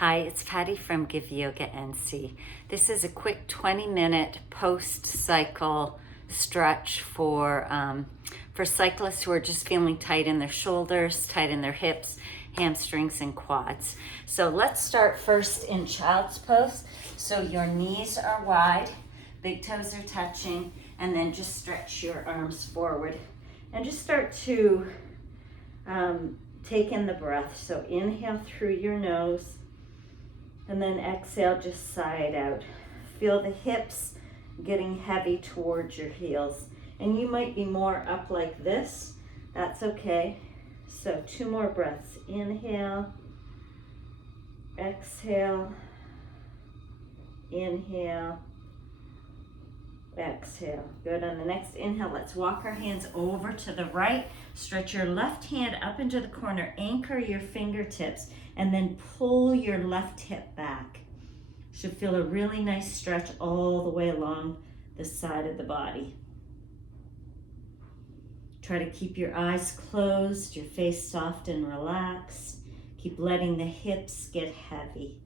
Hi, it's Patty from Give Yoga NC. This is a quick 20-minute post-cycle stretch for cyclists who are just feeling tight in their shoulders, tight in their hips, hamstrings, and quads. So let's start first in child's pose. So your knees are wide, big toes are touching, and then just stretch your arms forward. And just start to take in the breath. So inhale through your nose, and then exhale, just sigh it out. Feel the hips getting heavy towards your heels. And you might be more up like this. That's okay. So 2 more breaths. Inhale, exhale, inhale, exhale. Good. On the next inhale, let's walk our hands over to the right. Stretch your left hand up into the corner. Anchor your fingertips and then pull your left hip back. Should feel a really nice stretch all the way along the side of the body. Try to keep your eyes closed, your face soft and relaxed. Keep letting the hips get heavy.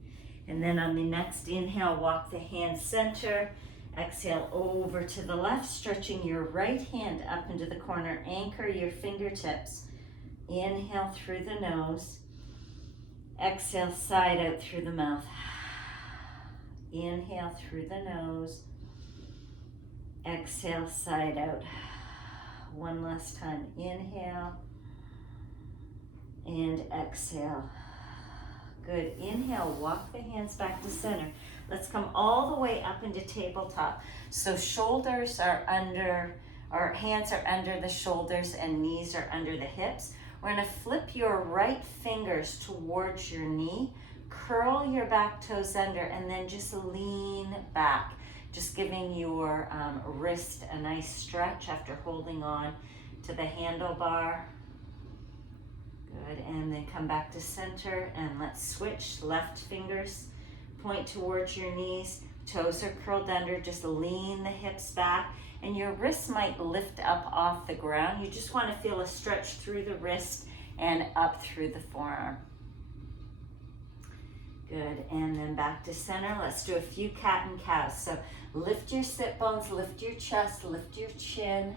And then on the next inhale, walk the hands center. Exhale over to the left, stretching your right hand up into the corner. Anchor your fingertips. Inhale through the nose. Exhale, side out through the mouth. Inhale through the nose. Exhale, side out. One last time. Inhale and exhale. Good. Inhale, walk the hands back to center. Let's come all the way up into tabletop. So shoulders are under, or hands are under the shoulders and knees are under the hips. We're going to flip your right fingers towards your knee, curl your back toes under, and then just lean back. Just giving your wrist a nice stretch after holding on to the handlebar. Good, and then come back to center and let's switch. Left fingers point towards your knees, toes are curled under, just lean the hips back, and your wrists might lift up off the ground. You just want to feel a stretch through the wrist and up through the forearm. Good, and then back to center. Let's do a few cat and cows. So lift your sit bones, lift your chest, lift your chin.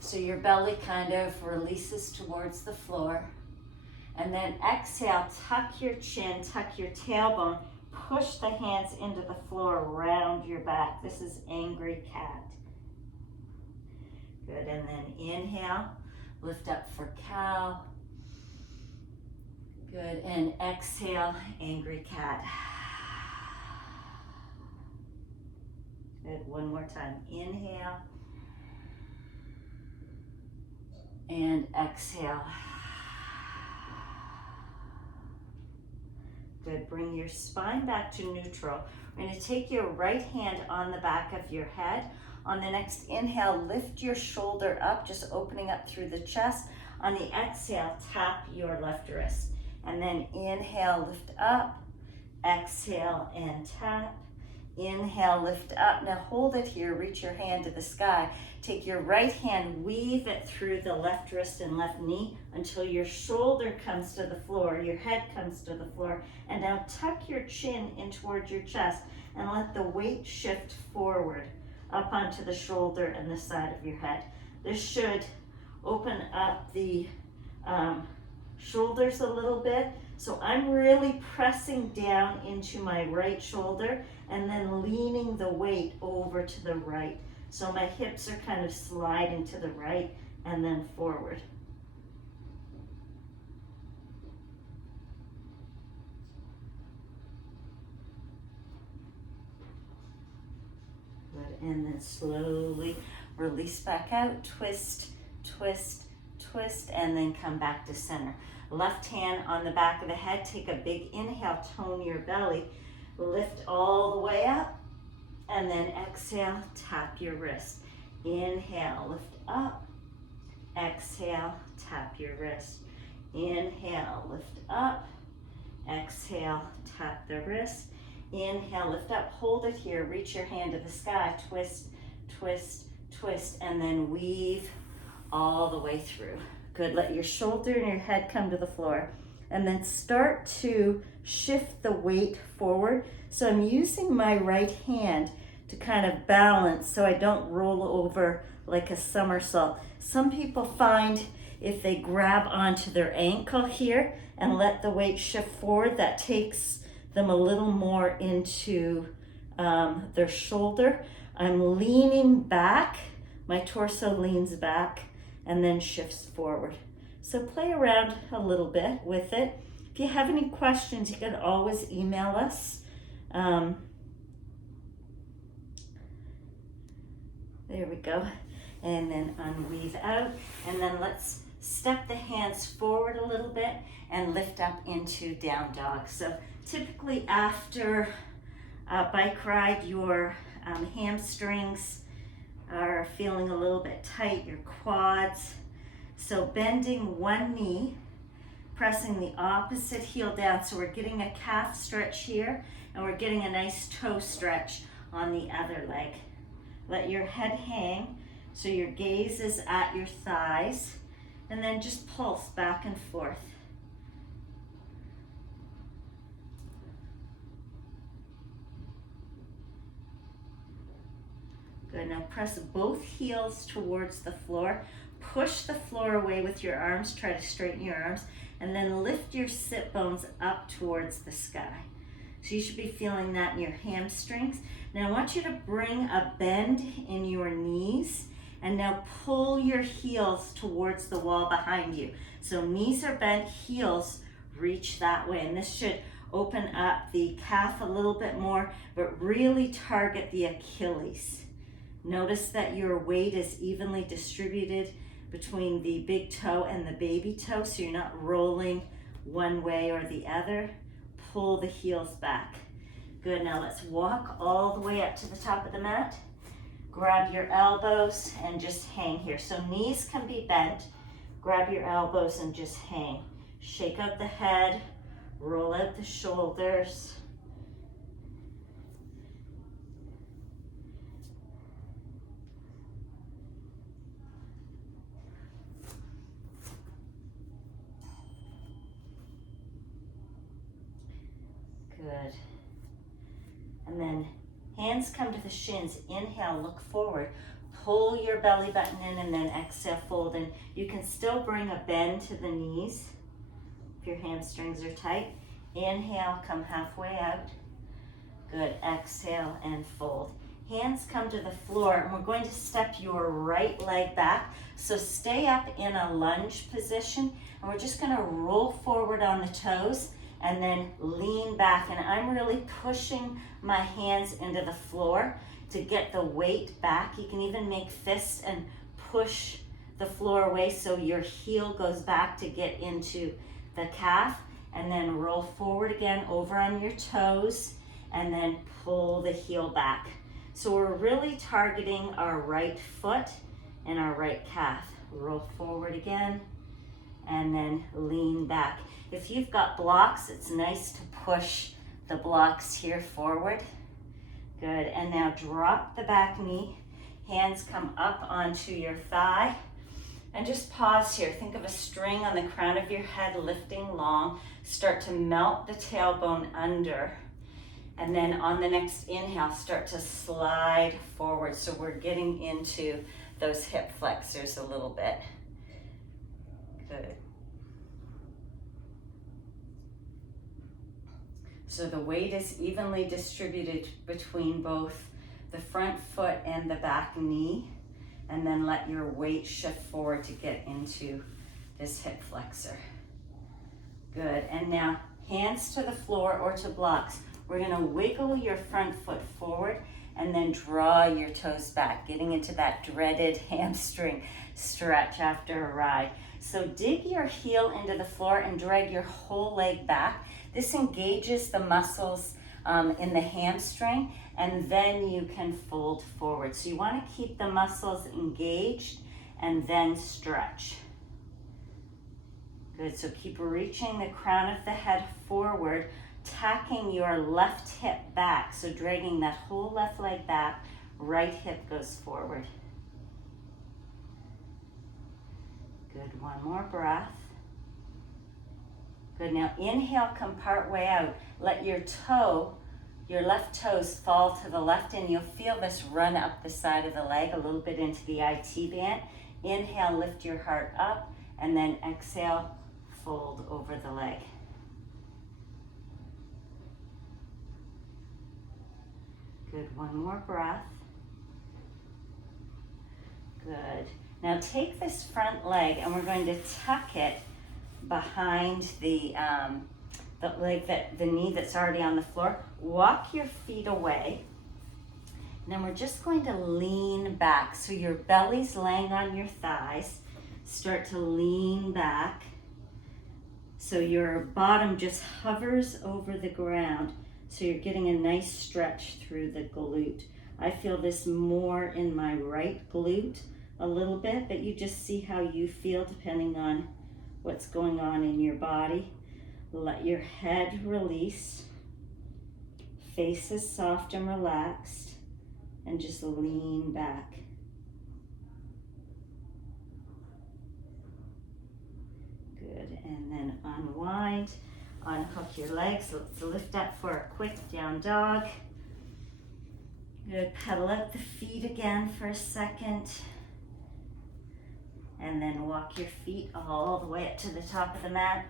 So your belly kind of releases towards the floor. And then exhale, tuck your chin, tuck your tailbone, push the hands into the floor around your back. This is angry cat. Good, and then inhale, lift up for cow. Good, and exhale, angry cat. Good, one more time. Inhale and exhale. Good, bring your spine back to neutral. We're going to take your right hand on the back of your head. On the next inhale, lift your shoulder up, just opening up through the chest. On the exhale, tap your left wrist. And then inhale, lift up, exhale, and tap. Inhale, lift up. Now hold it here, reach your hand to the sky. Take your right hand, weave it through the left wrist and left knee until your shoulder comes to the floor, your head comes to the floor. And now tuck your chin in towards your chest and let the weight shift forward up onto the shoulder and the side of your head. This should open up the shoulders a little bit. So I'm really pressing down into my right shoulder and then leaning the weight over to the right. So my hips are kind of sliding to the right and then forward. Good, and then slowly release back out, twist, twist, twist, and then come back to center. Left hand on the back of the head, take a big inhale, tone your belly, lift all the way up, and then exhale, tap your wrist. Inhale, lift up, exhale, tap your wrist. Inhale, lift up, exhale, tap the wrist. Inhale, lift up, hold it here, reach your hand to the sky, twist, twist, twist, and then weave all the way through. Good, let your shoulder and your head come to the floor. and then start to shift the weight forward. So I'm using my right hand to kind of balance so I don't roll over like a somersault. Some people find if they grab onto their ankle here and let the weight shift forward, that takes them a little more into their shoulder. I'm leaning back, my torso leans back and then shifts forward. So play around a little bit with it. If you have any questions, you can always email us. There we go. And then unweave out. And then let's step the hands forward a little bit and lift up into down dog. So typically after a bike ride, your hamstrings are feeling a little bit tight, your quads. So bending one knee, pressing the opposite heel down. So we're getting a calf stretch here, and we're getting a nice toe stretch on the other leg. Let your head hang, so your gaze is at your thighs, and then just pulse back and forth. Good, now press both heels towards the floor. Push the floor away with your arms, try to straighten your arms, and then lift your sit bones up towards the sky. So you should be feeling that in your hamstrings. Now I want you to bring a bend in your knees, and now pull your heels towards the wall behind you. So knees are bent, heels reach that way, and this should open up the calf a little bit more, but really target the Achilles. Notice that your weight is evenly distributed between the big toe and the baby toe, so you're not rolling one way or the other. Pull the heels back. Good, now let's walk all the way up to the top of the mat. Grab your elbows and just hang here. So knees can be bent. Grab your elbows and just hang. Shake out the head, roll out the shoulders. Good. And then hands come to the shins. Inhale, look forward. Pull your belly button in, and then exhale, fold in. You can still bring a bend to the knees if your hamstrings are tight. Inhale, come halfway out. Good, exhale and fold. Hands come to the floor, and we're going to step your right leg back. So stay up in a lunge position, and we're just gonna roll forward on the toes and then lean back. And I'm really pushing my hands into the floor to get the weight back. You can even make fists and push the floor away so your heel goes back to get into the calf, and then roll forward again over on your toes, and then pull the heel back. So we're really targeting our right foot and our right calf. Roll forward again, and then lean back. If you've got blocks, it's nice to push the blocks here forward. Good, and now drop the back knee. Hands come up onto your thigh. And just pause here. Think of a string on the crown of your head lifting long. Start to melt the tailbone under. And then on the next inhale, start to slide forward. So we're getting into those hip flexors a little bit. Good. So the weight is evenly distributed between both the front foot and the back knee. And then let your weight shift forward to get into this hip flexor. Good, and now hands to the floor or to blocks. We're gonna wiggle your front foot forward and then draw your toes back, getting into that dreaded hamstring stretch after a ride. So dig your heel into the floor and drag your whole leg back. This engages the muscles in the hamstring, and then you can fold forward. So you want to keep the muscles engaged and then stretch. Good, so keep reaching the crown of the head forward, tacking your left hip back. So dragging that whole left leg back, right hip goes forward. Good, one more breath. Good, now inhale, come part way out. Let your left toes fall to the left, and you'll feel this run up the side of the leg, a little bit into the IT band. Inhale, lift your heart up, and then exhale, fold over the leg. Good, one more breath. Good. Now take this front leg and we're going to tuck it behind the leg, the knee that's already on the floor. Walk your feet away. And then we're just going to lean back. So your belly's laying on your thighs. Start to lean back. So your bottom just hovers over the ground. So you're getting a nice stretch through the glute. I feel this more in my right glute a little bit, but you just see how you feel depending on what's going on in your body. Let your head release. Face is soft and relaxed, and just lean back. Good, and then unwind, unhook your legs. Let's lift up for a quick down dog. Good, pedal out the feet again for a second. And then walk your feet all the way up to the top of the mat.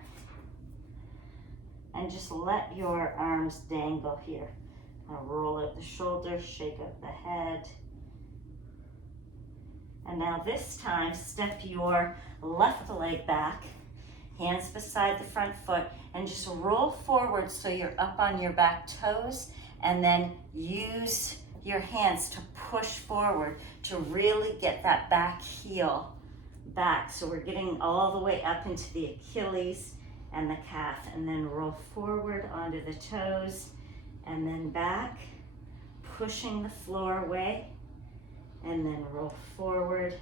And just let your arms dangle here. Roll out the shoulders, shake up the head. And now this time, step your left leg back, hands beside the front foot, and just roll forward so you're up on your back toes, and then use your hands to push forward to really get that back heel back. So we're getting all the way up into the Achilles and the calf, and then roll forward onto the toes, and then back, pushing the floor away, and then roll forward,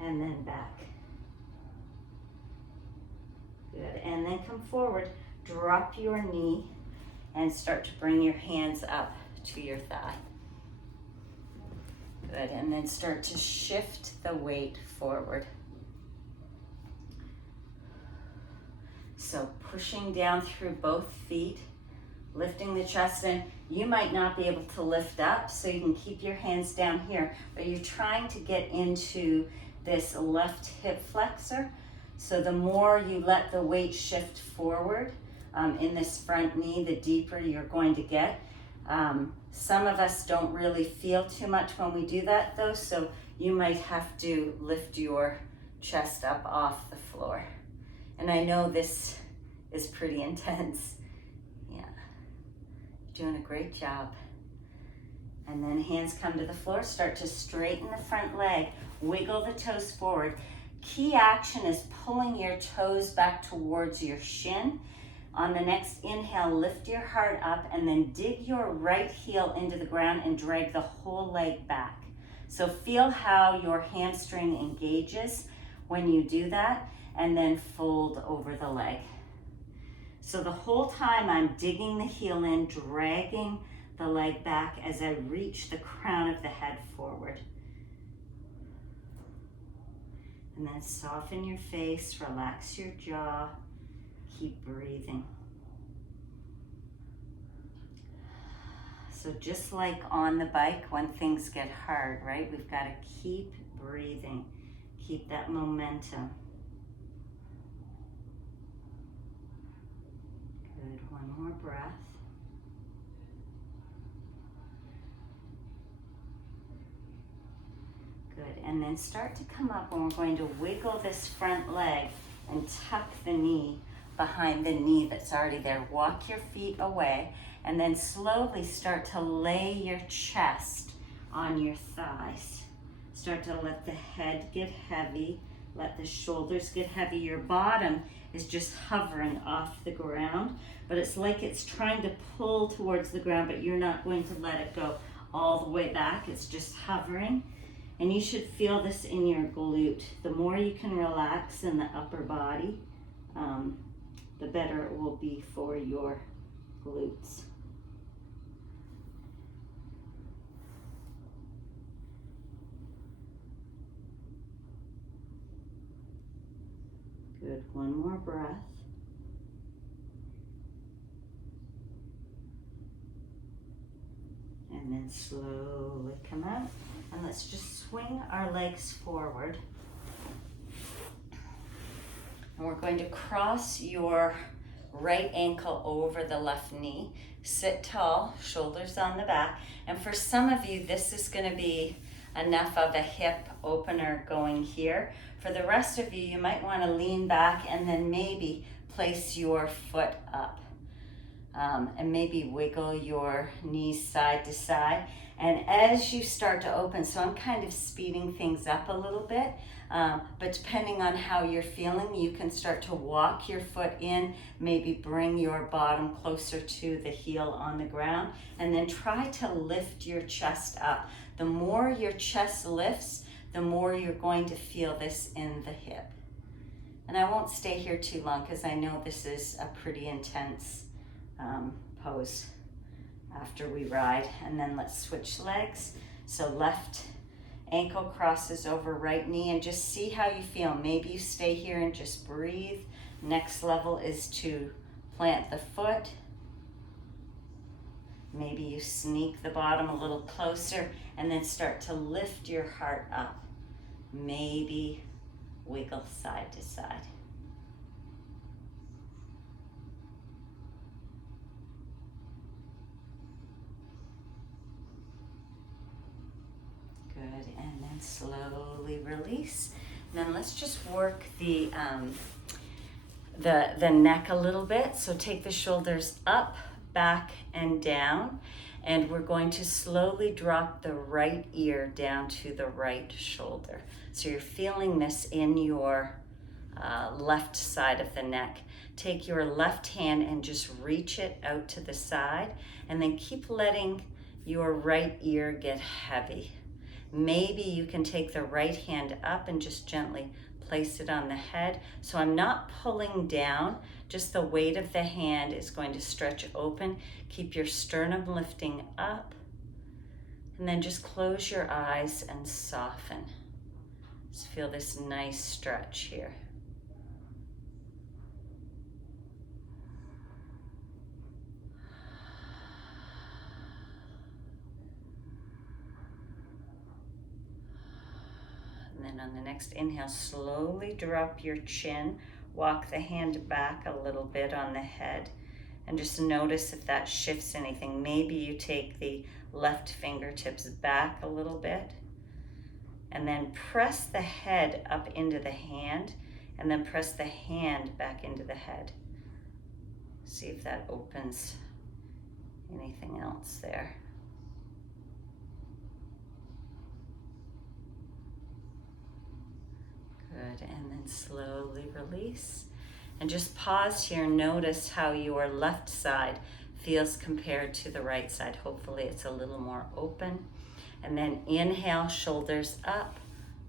and then back. Good, and then come forward, drop your knee, and start to bring your hands up to your thigh. Good, and then start to shift the weight forward. So pushing down through both feet, lifting the chest in. You might not be able to lift up, so you can keep your hands down here, but you're trying to get into this left hip flexor. So the more you let the weight shift forward in this front knee, the deeper you're going to get. Some of us don't really feel too much when we do that though, so you might have to lift your chest up off the floor. And I know this is pretty intense. Yeah, you're doing a great job. And then hands come to the floor, start to straighten the front leg, wiggle the toes forward. Key action is pulling your toes back towards your shin. On the next inhale, lift your heart up and then dig your right heel into the ground and drag the whole leg back. So feel how your hamstring engages when you do that, and then fold over the leg. So the whole time I'm digging the heel in, dragging the leg back as I reach the crown of the head forward. And then soften your face, relax your jaw, keep breathing. So just like on the bike, when things get hard, right? We've got to keep breathing, keep that momentum. Good, one more breath. Good, and then start to come up, and we're going to wiggle this front leg and tuck the knee behind the knee that's already there. Walk your feet away, and then slowly start to lay your chest on your thighs. Start to let the head get heavy, let the shoulders get heavy. Your bottom is just hovering off the ground, but it's like it's trying to pull towards the ground, but you're not going to let it go all the way back. It's just hovering. And you should feel this in your glute. The more you can relax in the upper body, the better it will be for your glutes. Good, one more breath. and then slowly come out. And let's just swing our legs forward. And we're going to cross your right ankle over the left knee. Sit tall, shoulders on the back. And for some of you, this is going to be enough of a hip opener going here. For the rest of you, you might want to lean back and then maybe place your foot up. And maybe wiggle your knees side to side. And as you start to open, so I'm kind of speeding things up a little bit, but depending on how you're feeling, you can start to walk your foot in, maybe bring your bottom closer to the heel on the ground, and then try to lift your chest up. The more your chest lifts, the more you're going to feel this in the hip. And I won't stay here too long because I know this is a pretty intense pose after we ride. And then let's switch legs. So left ankle crosses over right knee, and just see how you feel. Maybe you stay here and just breathe. Next level is to plant the foot. Maybe you sneak the bottom a little closer and then start to lift your heart up. Maybe wiggle side to side. Good, and then slowly release. And then let's just work the neck a little bit. So take the shoulders up, back, and down. And we're going to slowly drop the right ear down to the right shoulder. So you're feeling this in your left side of the neck. Take your left hand and just reach it out to the side, and then keep letting your right ear get heavy. Maybe you can take the right hand up and just gently place it on the head. So I'm not pulling down, just the weight of the hand is going to stretch open. Keep your sternum lifting up, and then just close your eyes and soften. Just feel this nice stretch here. And then on the next inhale, slowly drop your chin. Walk the hand back a little bit on the head, and just notice if that shifts anything. Maybe you take the left fingertips back a little bit, and then press the head up into the hand, and then press the hand back into the head. See if that opens anything else there. Good, and then slowly release. And just pause here, notice how your left side feels compared to the right side. Hopefully it's a little more open. And then inhale, shoulders up,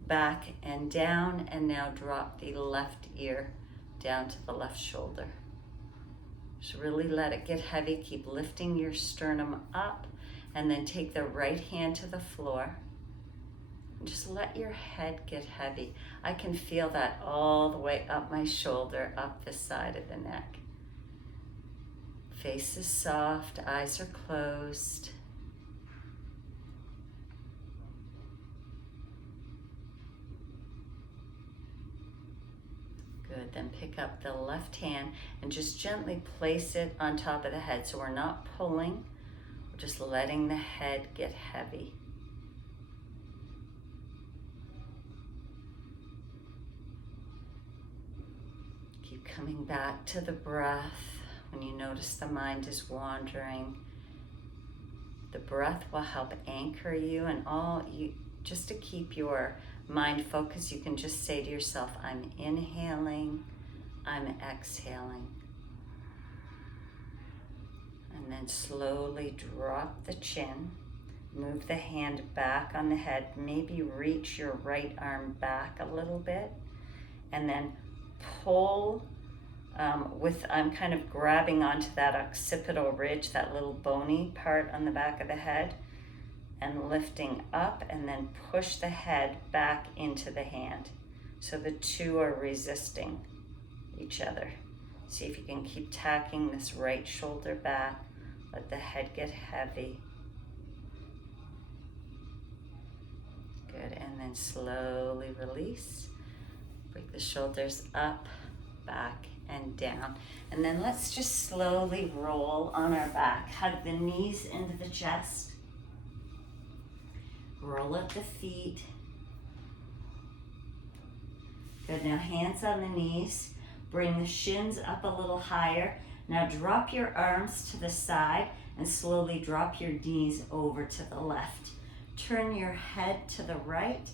back and down, and now drop the left ear down to the left shoulder. Just really let it get heavy. Keep lifting your sternum up, and then take the right hand to the floor. Just let your head get heavy. I can feel that all the way up my shoulder, up the side of the neck. Face is soft, eyes are closed. Good, then pick up the left hand and just gently place it on top of the head. So we're not pulling, we're just letting the head get heavy. Coming back to the breath. When you notice the mind is wandering, the breath will help anchor you, and just to keep your mind focused, you can just say to yourself, I'm inhaling, I'm exhaling. And then slowly drop the chin, move the hand back on the head, maybe reach your right arm back a little bit, and then pull I'm kind of grabbing onto that occipital ridge, that little bony part on the back of the head, and lifting up, and then push the head back into the hand. So the two are resisting each other. See if you can keep tacking this right shoulder back. Let the head get heavy. Good, and then slowly release. Bring the shoulders up, back, and down. And then let's just slowly roll on our back. Hug the knees into the chest. Roll up the feet. Good, now hands on the knees. Bring the shins up a little higher. Now drop your arms to the side and slowly drop your knees over to the left. Turn your head to the right.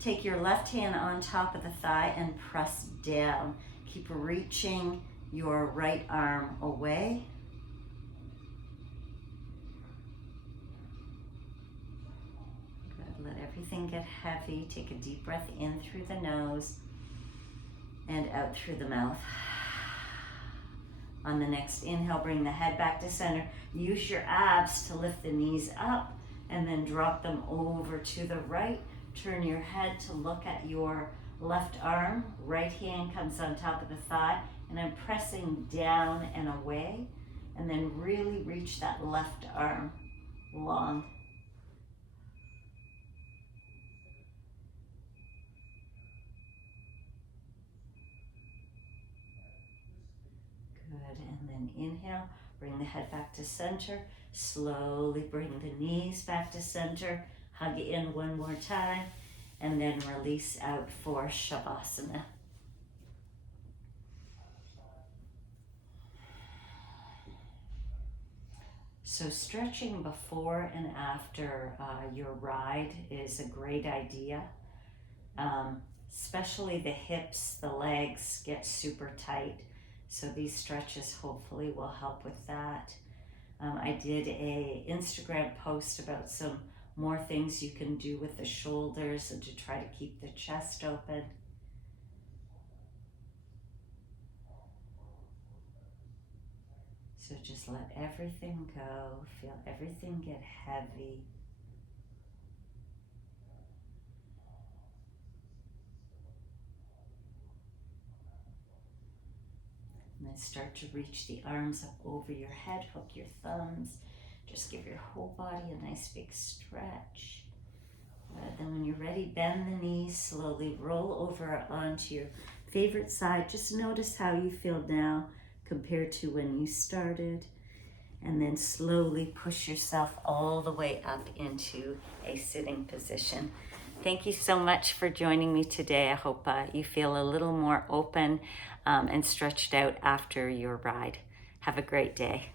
Take your left hand on top of the thigh and press down. Keep reaching your right arm away. Good. Let everything get heavy. Take a deep breath in through the nose and out through the mouth. On the next inhale, bring the head back to center. Use your abs to lift the knees up and then drop them over to the right. Turn your head to look at your left arm. Right hand comes on top of the thigh, and I'm pressing down and away, and then really reach that left arm long. Good, and then inhale, bring the head back to center. Slowly bring the knees back to center. Hug in one more time, and then release out for Shavasana. So stretching before and after your ride is a great idea. Especially the hips, the legs get super tight. So these stretches hopefully will help with that. I did a Instagram post about some more things you can do with the shoulders and to try to keep the chest open. So just let everything go, feel everything get heavy. And then start to reach the arms up over your head, hook your thumbs. Just give your whole body a nice big stretch. Then when you're ready, bend the knees, slowly roll over onto your favorite side. Just notice how you feel now compared to when you started. And then slowly push yourself all the way up into a sitting position. Thank you so much for joining me today. I hope you feel a little more open and stretched out after your ride. Have a great day.